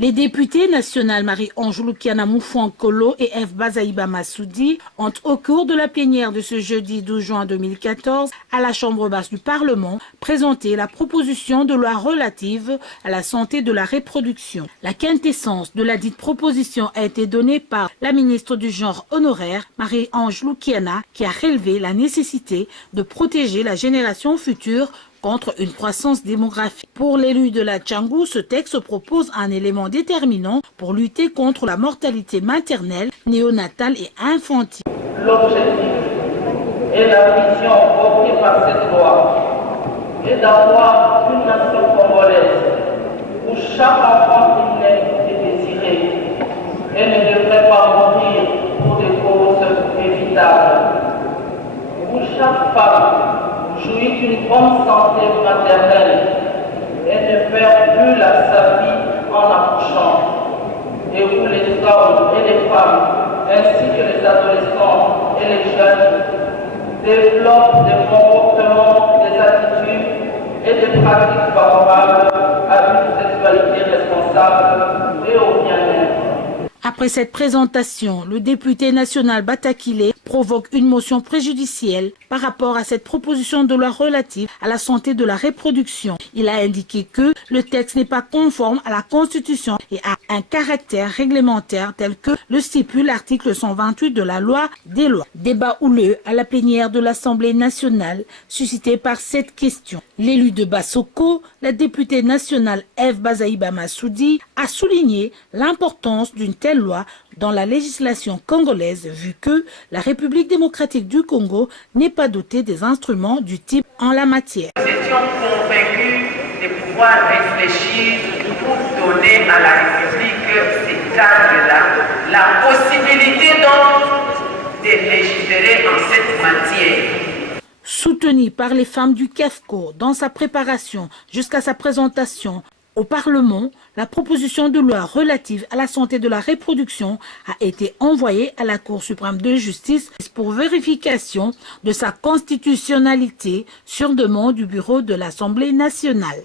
Les députés nationaux Marie-Ange Loukiana Moufouankolo et F. Bazaïba Massoudi ont, au cours de la plénière de ce jeudi 12 juin 2014 à la Chambre basse du Parlement, présenté la proposition de loi relative à la santé de la reproduction. La quintessence de la dite proposition a été donnée par la ministre du genre honoraire Marie-Ange Loukiana, qui a relevé la nécessité de protéger la génération future contre une croissance démographique. Pour l'élu de la Tchangou, ce texte propose un élément déterminant pour lutter contre la mortalité maternelle, néonatale et infantile. L'objectif et la vision portée par cette loi est d'avoir une nation congolaise où chaque enfant qui naît est désiré et ne devrait pas mourir pour des causes évitables, où chaque femme jouit d'une bonne santé maternelle et ne perd plus sa vie en accouchant, et où les hommes et les femmes, ainsi que les adolescents et les jeunes, développent des comportements, des attitudes et des pratiques favorables à une sexualité responsable et au bien-être. Après cette présentation, le député national Batakile provoque une motion préjudicielle par rapport à cette proposition de loi relative à la santé de la reproduction. Il a indiqué que le texte n'est pas conforme à la Constitution et a un caractère réglementaire tel que le stipule l'article 128 de la loi des lois. Débat houleux à la plénière de l'Assemblée nationale suscité par cette question. L'élu de Bassoko, la députée nationale F. Bazaïba Massoudi, a souligné l'importance d'une telle loi dans la législation congolaise vu que la République démocratique du Congo n'est pas dotée des instruments du type en la matière. Nous étions convaincus de pouvoir réfléchir pour donner à la République ces cadres-là, la possibilité donc de légiférer en cette matière. Soutenu par les femmes du CAFCO dans sa préparation jusqu'à sa présentation au Parlement, la proposition de loi relative à la santé de la reproduction a été envoyée à la Cour suprême de justice pour vérification de sa constitutionnalité sur demande du bureau de l'Assemblée nationale.